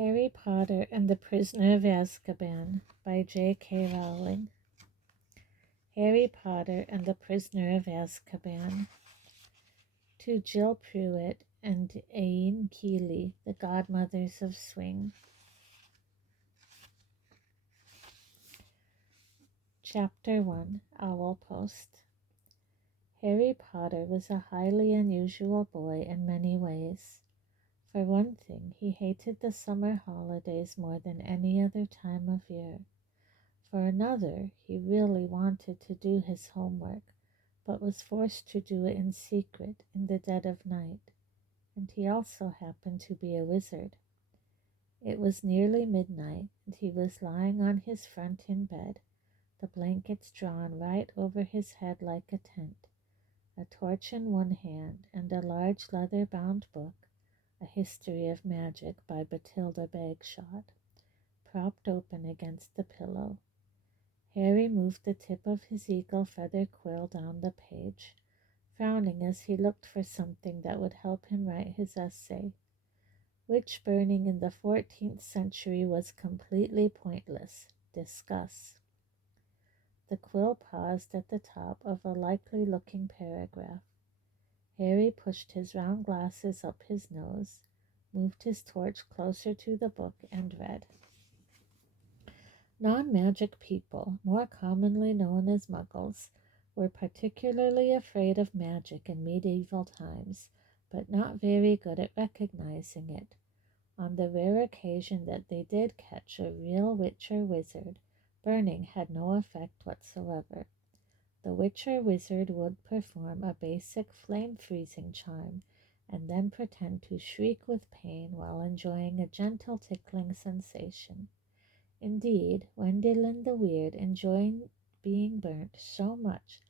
Harry Potter and the Prisoner of Azkaban by J.K. Rowling. Harry Potter and the Prisoner of Azkaban. To Jill Pruitt and Aine Keeley, the godmothers of Swing. Chapter 1, Owl Post. Harry Potter was a highly unusual boy in many ways. For one thing, he hated the summer holidays more than any other time of year. For another, he really wanted to do his homework, but was forced to do it in secret in the dead of night, and he also happened to be a wizard. It was nearly midnight, and he was lying on his front in bed, the blankets drawn right over his head like a tent, a torch in one hand, and a large leather-bound book, A History of Magic by Bathilda Bagshot, propped open against the pillow. Harry moved the tip of his eagle feather quill down the page, frowning as he looked for something that would help him write his essay. Witch burning in the 14th century was completely pointless. Discuss. The quill paused at the top of a likely-looking paragraph. Harry pushed his round glasses up his nose, moved his torch closer to the book, and read. Non-magic people, more commonly known as muggles, were particularly afraid of magic in medieval times, but not very good at recognizing it. On the rare occasion that they did catch a real witch or wizard, burning had no effect whatsoever. The witch or wizard would perform a basic flame-freezing charm and then pretend to shriek with pain while enjoying a gentle tickling sensation. Indeed, Wendelin the Weird enjoyed being burnt so much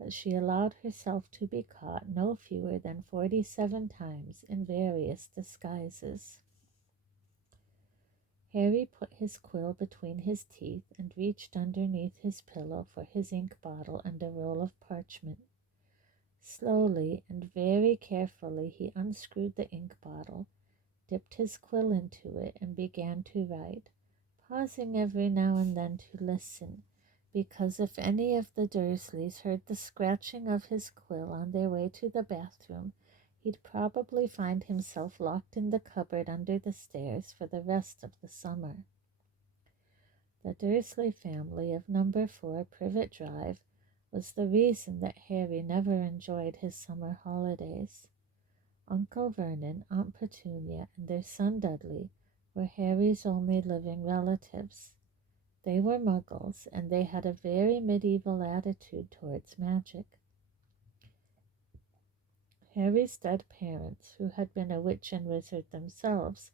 that she allowed herself to be caught no fewer than 47 times in various disguises. Harry put his quill between his teeth and reached underneath his pillow for his ink bottle and a roll of parchment. Slowly and very carefully he unscrewed the ink bottle, dipped his quill into it, and began to write, pausing every now and then to listen, because if any of the Dursleys heard the scratching of his quill on their way to the bathroom, he'd probably find himself locked in the cupboard under the stairs for the rest of the summer. The Dursley family of number 4 Privet Drive was the reason that Harry never enjoyed his summer holidays. Uncle Vernon, Aunt Petunia, and their son Dudley were Harry's only living relatives. They were muggles, and they had a very medieval attitude towards magic. Harry's dead parents, who had been a witch and wizard themselves,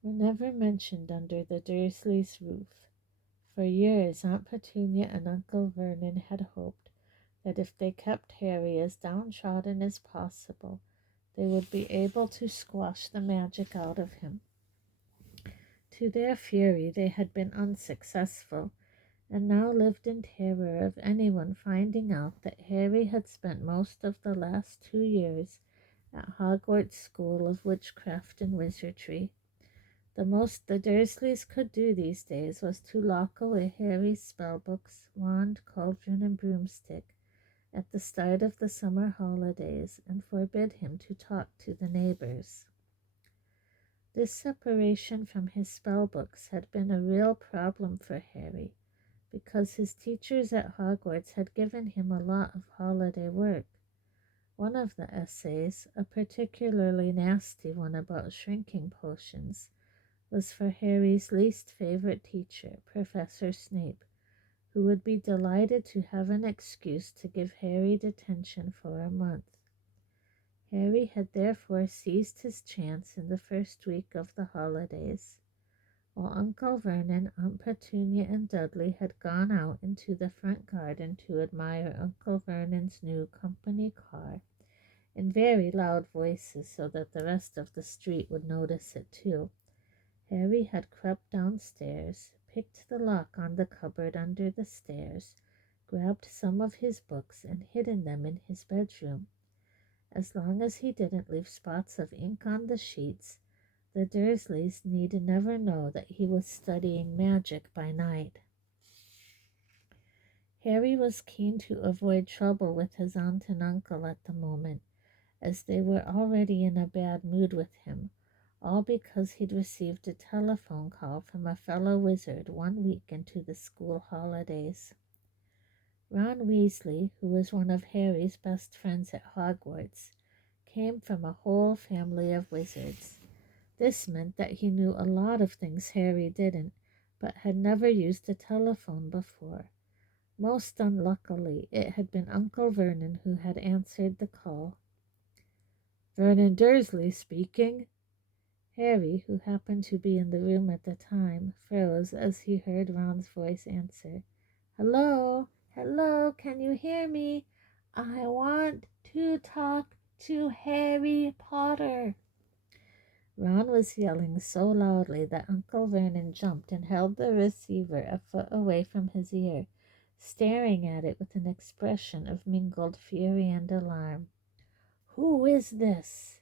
were never mentioned under the Dursleys' roof. For years Aunt Petunia and Uncle Vernon had hoped that if they kept Harry as downtrodden as possible, they would be able to squash the magic out of him. To their fury, they had been unsuccessful, and now lived in terror of anyone finding out that Harry had spent most of the last 2 years at Hogwarts School of Witchcraft and Wizardry. The most the Dursleys could do these days was to lock away Harry's spellbooks, wand, cauldron, and broomstick at the start of the summer holidays and forbid him to talk to the neighbors. This separation from his spellbooks had been a real problem for Harry, because his teachers at Hogwarts had given him a lot of holiday work. One of the essays, a particularly nasty one about shrinking potions, was for Harry's least favorite teacher, Professor Snape, who would be delighted to have an excuse to give Harry detention for a month. Harry had therefore seized his chance in the first week of the holidays. While Uncle Vernon, Aunt Petunia, and Dudley had gone out into the front garden to admire Uncle Vernon's new company car in very loud voices so that the rest of the street would notice it too, Harry had crept downstairs, picked the lock on the cupboard under the stairs, grabbed some of his books, and hidden them in his bedroom. As long as he didn't leave spots of ink on the sheets, The Dursleys need never know that he was studying magic by night. Harry was keen to avoid trouble with his aunt and uncle at the moment, as they were already in a bad mood with him, all because he'd received a telephone call from a fellow wizard 1 week into the school holidays. Ron Weasley, who was one of Harry's best friends at Hogwarts, came from a whole family of wizards. This meant that he knew a lot of things Harry didn't, but had never used a telephone before. Most unluckily, it had been Uncle Vernon who had answered the call. "Vernon Dursley speaking." Harry, who happened to be in the room at the time, froze as he heard Ron's voice answer. "Hello, hello, can you hear me? I want to talk to Harry Potter." Ron was yelling so loudly that Uncle Vernon jumped and held the receiver a foot away from his ear, staring at it with an expression of mingled fury and alarm. "Who is this?"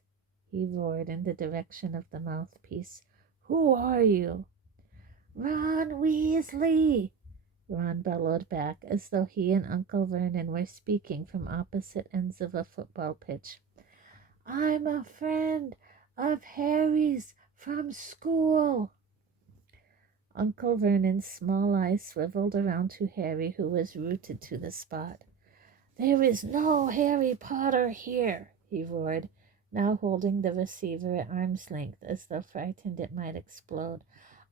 he roared in the direction of the mouthpiece. "Who are you?" "Ron Weasley!" Ron bellowed back, as though he and Uncle Vernon were speaking from opposite ends of a football pitch. "I'm a friend of Harry's from school." Uncle Vernon's small eyes swiveled around to Harry, who was rooted to the spot. "There is no Harry Potter here," he roared, now holding the receiver at arm's length as though frightened it might explode.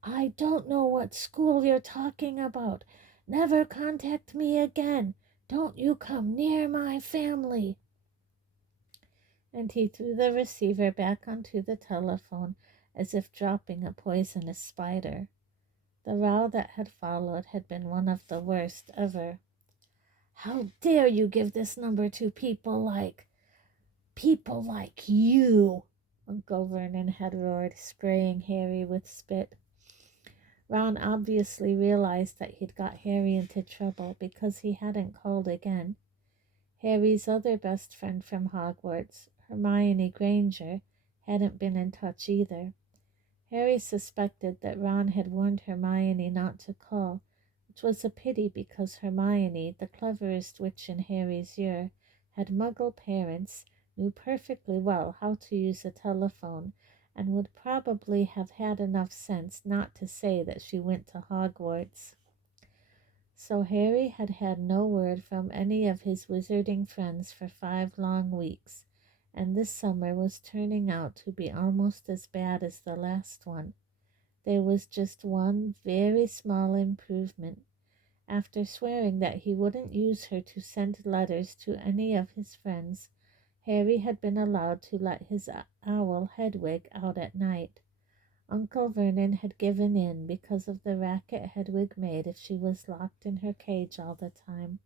"I don't know what school you're talking about. Never contact me again. Don't you come near my family." And he threw the receiver back onto the telephone as if dropping a poisonous spider. The row that had followed had been one of the worst ever. "How dare you give this number to people like you?" Uncle Vernon had roared, spraying Harry with spit. Ron obviously realized that he'd got Harry into trouble because he hadn't called again. Harry's other best friend from Hogwarts, Hermione Granger, hadn't been in touch either. Harry suspected that Ron had warned Hermione not to call, which was a pity because Hermione, the cleverest witch in Harry's year, had Muggle parents, knew perfectly well how to use a telephone, and would probably have had enough sense not to say that she went to Hogwarts. So Harry had had no word from any of his wizarding friends for 5 long weeks, and this summer was turning out to be almost as bad as the last one. There was just one very small improvement. After swearing that he wouldn't use her to send letters to any of his friends, Harry had been allowed to let his owl Hedwig out at night. Uncle Vernon had given in because of the racket Hedwig made if she was locked in her cage all the time.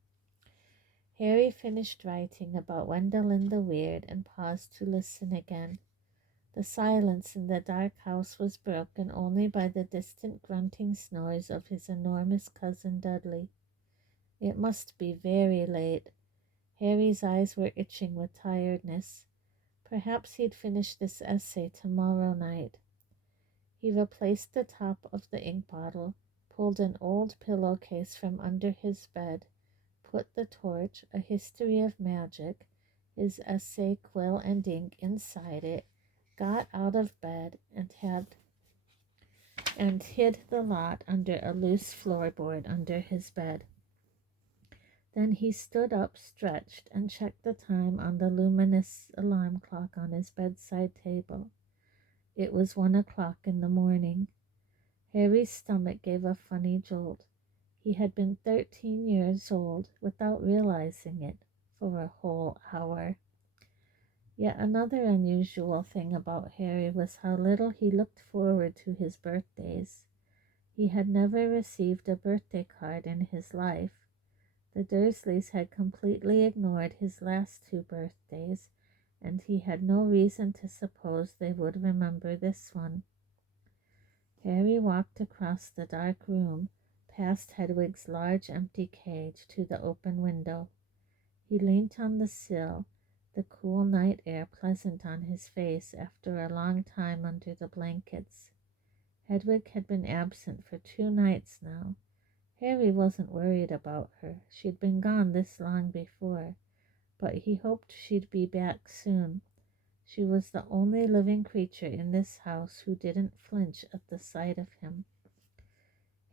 Harry finished writing about Wendelin the Weird and paused to listen again. The silence in the dark house was broken only by the distant grunting snores of his enormous cousin Dudley. It must be very late. Harry's eyes were itching with tiredness. Perhaps he'd finish this essay tomorrow night. He replaced the top of the ink bottle, pulled an old pillowcase from under his bed, put the torch, a history of magic, his essay, quill, and ink inside it, got out of bed, and hid the lot under a loose floorboard under his bed. Then he stood up, stretched, and checked the time on the luminous alarm clock on his bedside table. It was 1 o'clock in the morning. Harry's stomach gave a funny jolt. He had been 13 years old without realizing it for a whole hour. Yet another unusual thing about Harry was how little he looked forward to his birthdays. He had never received a birthday card in his life. The Dursleys had completely ignored his last 2 birthdays, and he had no reason to suppose they would remember this one. Harry walked across the dark room, past Hedwig's large empty cage, to the open window. He leant on the sill, the cool night air pleasant on his face after a long time under the blankets. Hedwig had been absent for 2 nights now. Harry wasn't worried about her. She'd been gone this long before, but he hoped she'd be back soon. She was the only living creature in this house who didn't flinch at the sight of him.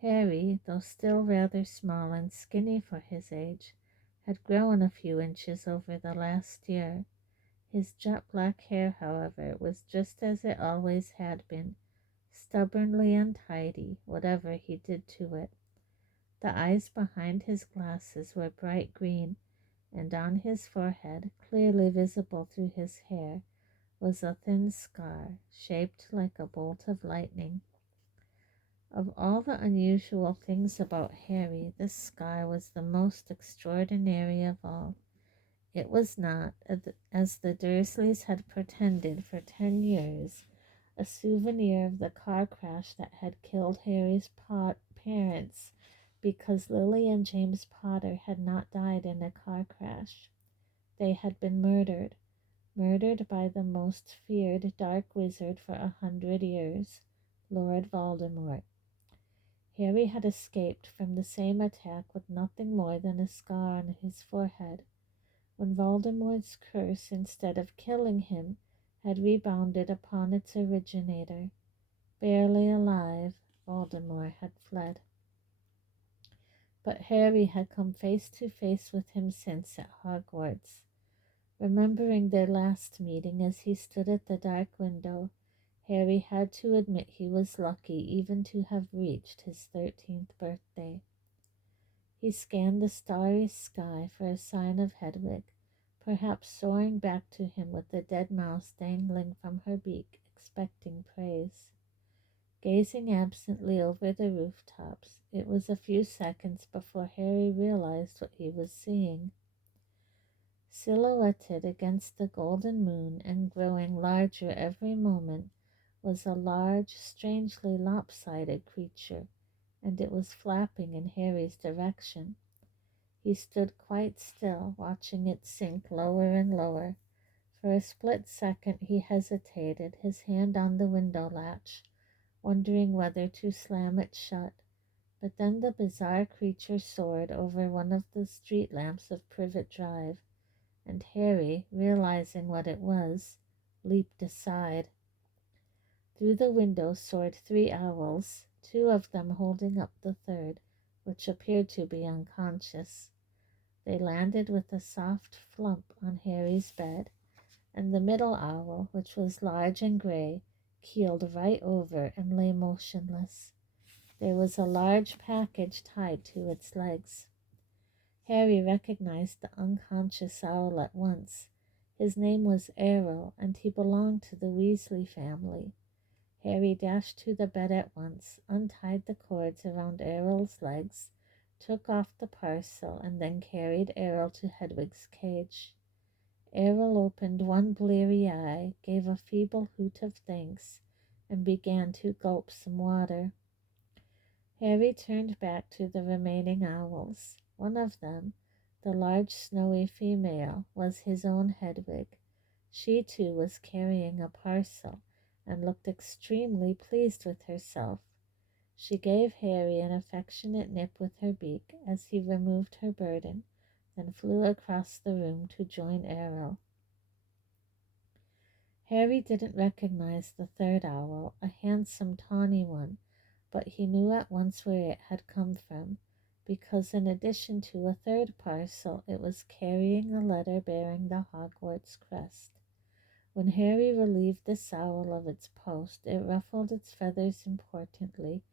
Harry, though still rather small and skinny for his age, had grown a few inches over the last year. His jet black hair, however, was just as it always had been, stubbornly untidy, whatever he did to it. The eyes behind his glasses were bright green, and on his forehead, clearly visible through his hair, was a thin scar, shaped like a bolt of lightning. Of all the unusual things about Harry, this scar was the most extraordinary of all. It was not, as the Dursleys had pretended for 10 years, a souvenir of the car crash that had killed Harry's parents, because Lily and James Potter had not died in a car crash. They had been murdered by the most feared dark wizard for 100 years, Lord Voldemort. Harry had escaped from the same attack with nothing more than a scar on his forehead, when Voldemort's curse, instead of killing him, had rebounded upon its originator. Barely alive, Voldemort had fled. But Harry had come face to face with him since at Hogwarts. Remembering their last meeting as he stood at the dark window, Harry had to admit he was lucky even to have reached his 13th birthday. He scanned the starry sky for a sign of Hedwig, perhaps soaring back to him with the dead mouse dangling from her beak, expecting praise. Gazing absently over the rooftops, it was a few seconds before Harry realized what he was seeing. Silhouetted against the golden moon and growing larger every moment was a large, strangely lopsided creature, and it was flapping in Harry's direction. He stood quite still, watching it sink lower and lower. For a split second he hesitated, his hand on the window latch, wondering whether to slam it shut. But then the bizarre creature soared over one of the street lamps of Privet Drive, and Harry, realizing what it was, leaped aside. Through the window soared 3 owls, 2 of them holding up the third, which appeared to be unconscious. They landed with a soft flump on Harry's bed, and the middle owl, which was large and gray, keeled right over and lay motionless. There was a large package tied to its legs. Harry recognized the unconscious owl at once. His name was Errol, and he belonged to the Weasley family. Harry dashed to the bed at once, untied the cords around Errol's legs, took off the parcel, and then carried Errol to Hedwig's cage. Errol opened one bleary eye, gave a feeble hoot of thanks, and began to gulp some water. Harry turned back to the remaining owls. One of them, the large snowy female, was his own Hedwig. She too was carrying a parcel, and looked extremely pleased with herself. She gave Harry an affectionate nip with her beak as he removed her burden, then flew across the room to join Errol. Harry didn't recognize the third owl, a handsome tawny one, but he knew at once where it had come from, because in addition to a third parcel, it was carrying a letter bearing the Hogwarts crest. When Harry relieved this owl of its post, it ruffled its feathers importantly,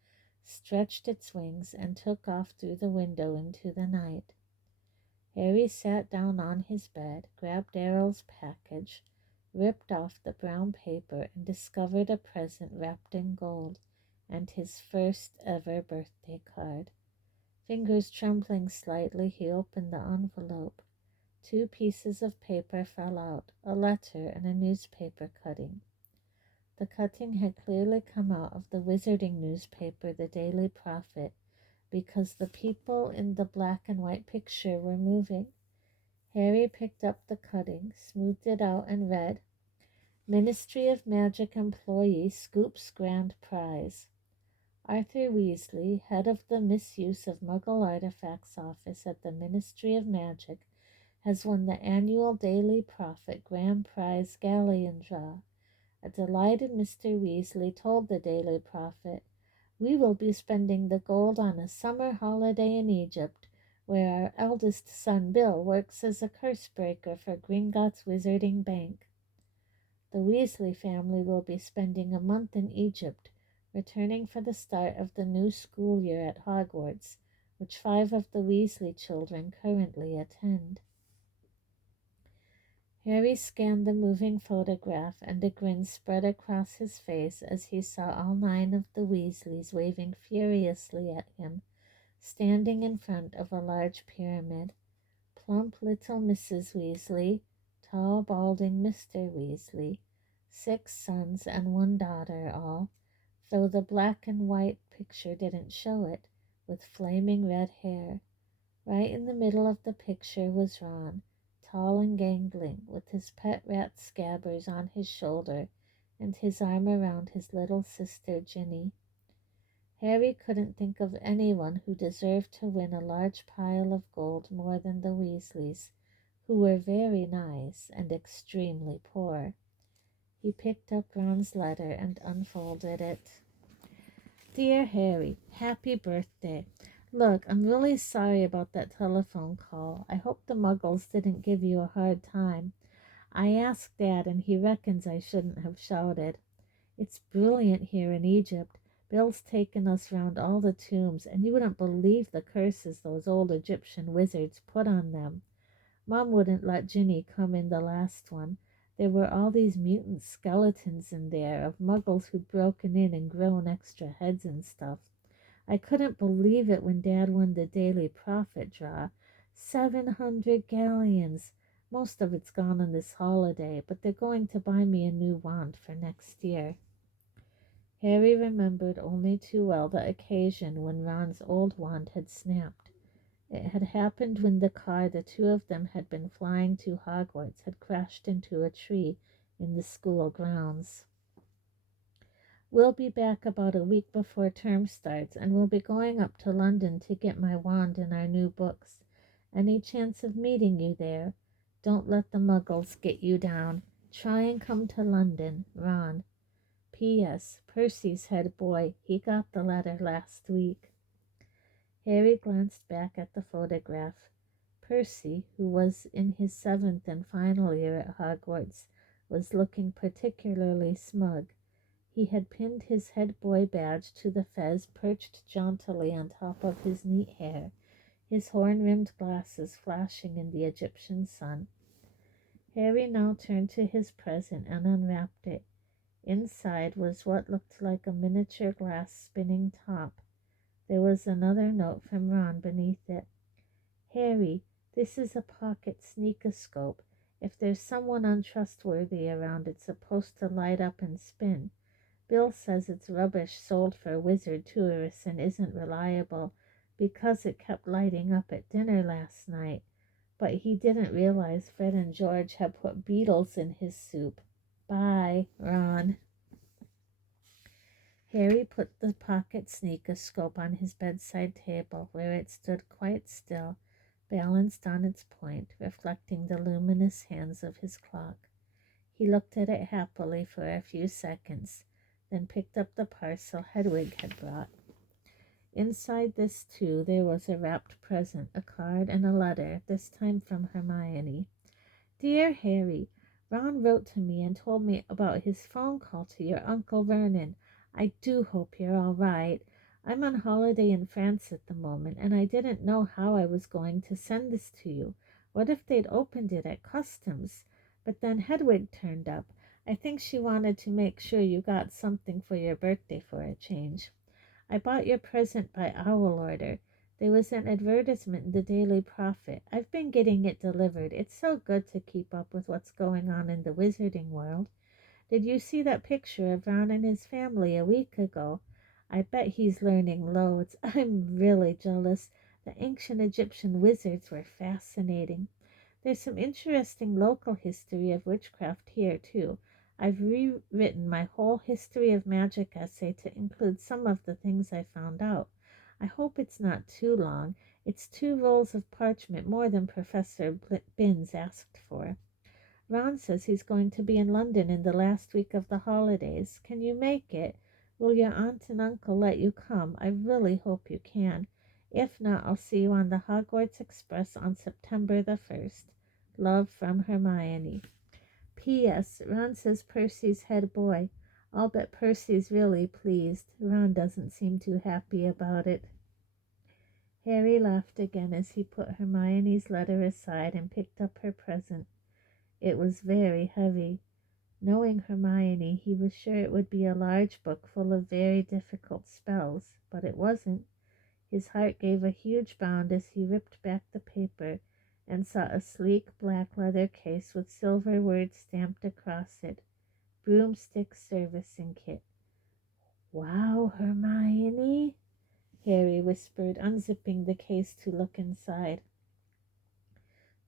stretched its wings, and took off through the window into the night. Harry sat down on his bed, grabbed Errol's package, ripped off the brown paper, and discovered a present wrapped in gold, and his first ever birthday card. Fingers trembling slightly, he opened the envelope. 2 pieces of paper fell out, a letter and a newspaper cutting. The cutting had clearly come out of the wizarding newspaper, the Daily Prophet, because the people in the black and white picture were moving. Harry picked up the cutting, smoothed it out, and read, Ministry of Magic employee scoops grand prize. Arthur Weasley, head of the Misuse of Muggle Artifacts office at the Ministry of Magic, has won the annual Daily Prophet Grand Prize Galleon Draw. A delighted Mr. Weasley told the Daily Prophet, We will be spending the gold on a summer holiday in Egypt, where our eldest son Bill works as a curse breaker for Gringotts Wizarding Bank. The Weasley family will be spending a month in Egypt, returning for the start of the new school year at Hogwarts, which 5 of the Weasley children currently attend. Harry scanned the moving photograph, and a grin spread across his face as he saw all 9 of the Weasleys waving furiously at him, standing in front of a large pyramid. Plump little Mrs. Weasley, tall balding Mr. Weasley, 6 sons and 1 daughter all, though the black and white picture didn't show it, with flaming red hair. Right in the middle of the picture was Ron, tall and gangling, with his pet rat Scabbers on his shoulder and his arm around his little sister Ginny. Harry couldn't think of anyone who deserved to win a large pile of gold more than the Weasleys, who were very nice and extremely poor. He picked up Ron's letter and unfolded it. Dear Harry, happy birthday. Look, I'm really sorry about that telephone call. I hope the Muggles didn't give you a hard time. I asked Dad, and he reckons I shouldn't have shouted. It's brilliant here in Egypt. Bill's taken us round all the tombs, and you wouldn't believe the curses those old Egyptian wizards put on them. Mom wouldn't let Ginny come in the last one. There were all these mutant skeletons in there of Muggles who'd broken in and grown extra heads and stuff. I couldn't believe it when Dad won the Daily Prophet draw. 700 galleons. Most of it's gone on this holiday, but they're going to buy me a new wand for next year. Harry remembered only too well the occasion when Ron's old wand had snapped. It had happened when the car the 2 of them had been flying to Hogwarts had crashed into a tree in the school grounds. We'll be back about a week before term starts, and we'll be going up to London to get my wand and our new books. Any chance of meeting you there? Don't let the Muggles get you down. Try and come to London, Ron. P.S. Percy's head boy. He got the letter last week. Harry glanced back at the photograph. Percy, who was in his 7th and final year at Hogwarts, was looking particularly smug. He had pinned his head boy badge to the fez perched jauntily on top of his neat hair, his horn-rimmed glasses flashing in the Egyptian sun. Harry now turned to his present and unwrapped it. Inside was what looked like a miniature glass spinning top. There was another note from Ron beneath it. Harry, this is a pocket sneakoscope. If there's someone untrustworthy around, it's supposed to light up and spin. Bill says it's rubbish sold for wizard tourists and isn't reliable because it kept lighting up at dinner last night. But he didn't realize Fred and George had put beetles in his soup. Bye, Ron. Harry put the pocket sneakoscope on his bedside table, where it stood quite still, balanced on its point, reflecting the luminous hands of his clock. He looked at it happily for a few seconds, then picked up the parcel Hedwig had brought. Inside this, too, there was a wrapped present, a card and a letter, this time from Hermione. Dear Harry, Ron wrote to me and told me about his phone call to your Uncle Vernon. I do hope you're all right. I'm on holiday in France at the moment, and I didn't know how I was going to send this to you. What if they'd opened it at customs? But then Hedwig turned up. I think she wanted to make sure you got something for your birthday for a change. I bought your present by owl order. There was an advertisement in the Daily Prophet. I've been getting it delivered. It's so good to keep up with what's going on in the wizarding world. Did you see that picture of Ron and his family a week ago? I bet he's learning loads. I'm really jealous. The ancient Egyptian wizards were fascinating. There's some interesting local history of witchcraft here, too. I've rewritten my whole history of magic essay to include some of the things I found out. I hope it's not too long. It's 2 rolls of parchment, more than Professor Binns asked for. Ron says he's going to be in London in the last week of the holidays. Can you make it? Will your aunt and uncle let you come? I really hope you can. If not, I'll see you on the Hogwarts Express on September the 1st. Love from Hermione. P.S. Ron says Percy's head boy. I'll bet Percy's really pleased. Ron doesn't seem too happy about it. Harry laughed again as he put Hermione's letter aside and picked up her present. It was very heavy. Knowing Hermione, he was sure it would be a large book full of very difficult spells, but it wasn't. His heart gave a huge bound as he ripped back the paper and saw a sleek black leather case with silver words stamped across it. Broomstick Servicing Kit. Wow, Hermione, Harry whispered, unzipping the case to look inside.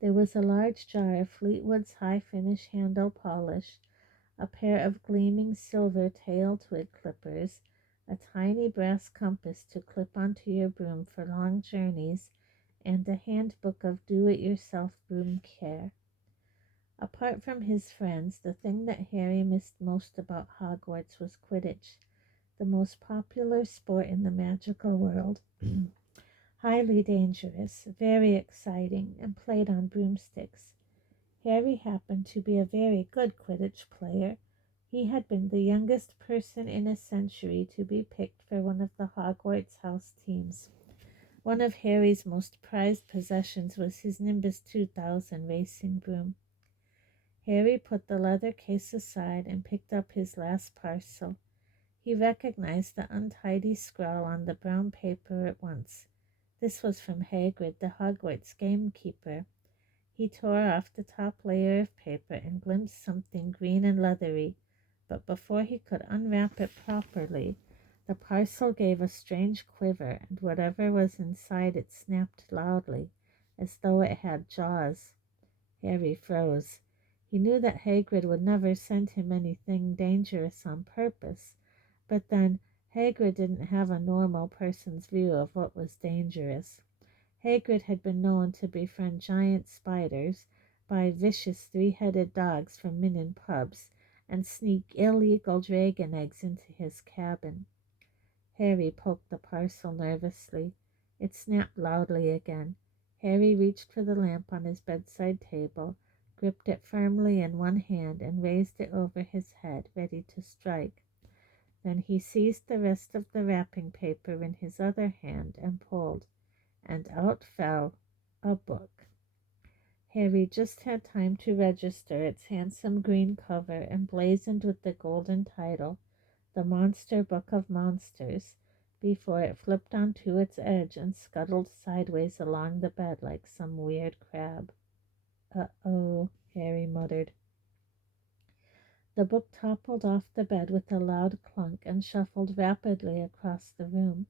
There was a large jar of Fleetwood's high finish handle polish, a pair of gleaming silver tail twig clippers, a tiny brass compass to clip onto your broom for long journeys, and a handbook of do-it-yourself broom care. Apart from his friends, the thing that Harry missed most about Hogwarts was Quidditch, the most popular sport in the magical world. Highly dangerous, very exciting, and played on broomsticks. Harry happened to be a very good Quidditch player. He had been the youngest person in a century to be picked for one of the Hogwarts house teams. One of Harry's most prized possessions was his Nimbus 2000 racing broom. Harry put the leather case aside and picked up his last parcel. He recognized the untidy scrawl on the brown paper at once. This was from Hagrid, the Hogwarts gamekeeper. He tore off the top layer of paper and glimpsed something green and leathery, but before he could unwrap it properly, the parcel gave a strange quiver, and whatever was inside it snapped loudly, as though it had jaws. Harry froze. He knew that Hagrid would never send him anything dangerous on purpose, but then Hagrid didn't have a normal person's view of what was dangerous. Hagrid had been known to befriend giant spiders, buy vicious 3-headed dogs from men in pubs, and sneak illegal dragon eggs into his cabin. Harry poked the parcel nervously. It snapped loudly again. Harry reached for the lamp on his bedside table, gripped it firmly in one hand, and raised it over his head, ready to strike. Then he seized the rest of the wrapping paper in his other hand and pulled, and out fell a book. Harry just had time to register its handsome green cover emblazoned with the golden title, The Monster Book of Monsters, before it flipped onto its edge and scuttled sideways along the bed like some weird crab. "Uh-oh," Harry muttered. The book toppled off the bed with a loud clunk and shuffled rapidly across the room.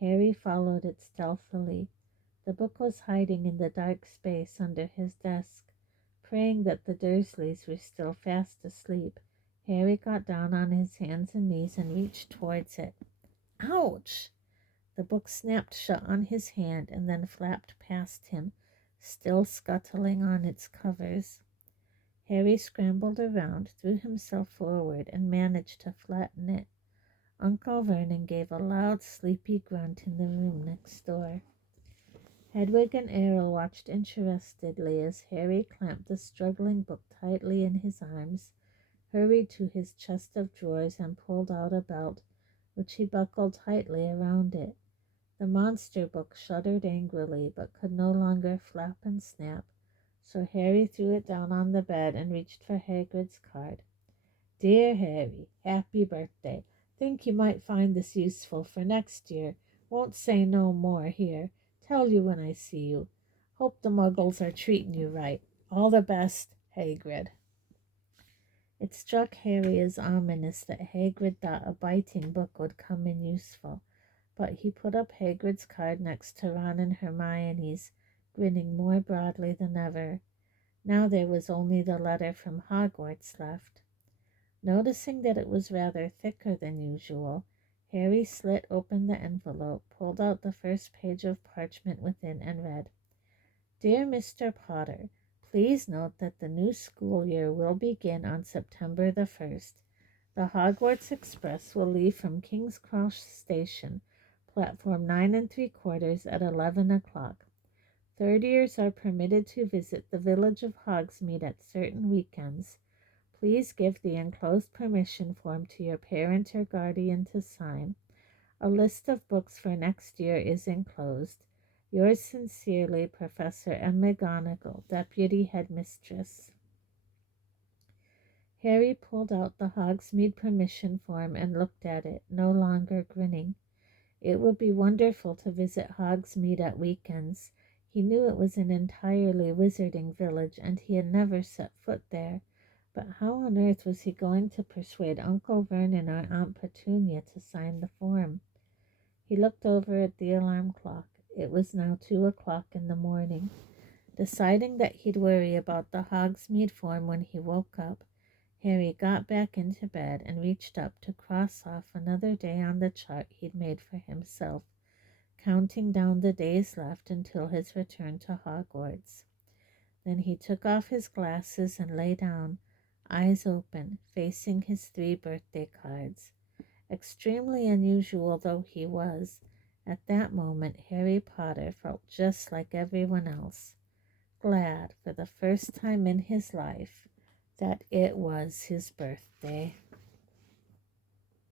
Harry followed it stealthily. The book was hiding in the dark space under his desk. Praying that the Dursleys were still fast asleep, Harry got down on his hands and knees and reached towards it. Ouch! The book snapped shut on his hand and then flapped past him, still scuttling on its covers. Harry scrambled around, threw himself forward, and managed to flatten it. Uncle Vernon gave a loud, sleepy grunt in the room next door. Hedwig and Errol watched interestedly as Harry clamped the struggling book tightly in his arms, hurried to his chest of drawers, and pulled out a belt, which he buckled tightly around it. The monster book shuddered angrily, but could no longer flap and snap, so Harry threw it down on the bed and reached for Hagrid's card. "Dear Harry, happy birthday. Think you might find this useful for next year. Won't say no more here. Tell you when I see you. Hope the Muggles are treating you right. All the best, Hagrid." It struck Harry as ominous that Hagrid thought a biting book would come in useful, but he put up Hagrid's card next to Ron and Hermione's, grinning more broadly than ever. Now there was only the letter from Hogwarts left. Noticing that it was rather thicker than usual, Harry slit open the envelope, pulled out the first page of parchment within, and read, Dear Mr. Potter, please note that the new school year will begin on September the 1st. The Hogwarts Express will leave from King's Cross Station, platform 9 3/4 at 11 o'clock. Third years are permitted to visit the village of Hogsmeade at certain weekends. Please give the enclosed permission form to your parent or guardian to sign. A list of books for next year is enclosed. Yours sincerely, Professor M. McGonagall, Deputy Headmistress. Harry pulled out the Hogsmeade permission form and looked at it, no longer grinning. It would be wonderful to visit Hogsmeade at weekends. He knew it was an entirely wizarding village, and he had never set foot there. But how on earth was he going to persuade Uncle Vernon or Aunt Petunia to sign the form? He looked over at the alarm clock. It was now 2 o'clock in the morning. Deciding that he'd worry about the Hogsmeade form when he woke up, Harry got back into bed and reached up to cross off another day on the chart he'd made for himself, counting down the days left until his return to Hogwarts. Then he took off his glasses and lay down, eyes open, facing his 3 birthday cards. Extremely unusual though he was, at that moment Harry Potter felt just like everyone else, glad for the first time in his life that it was his birthday.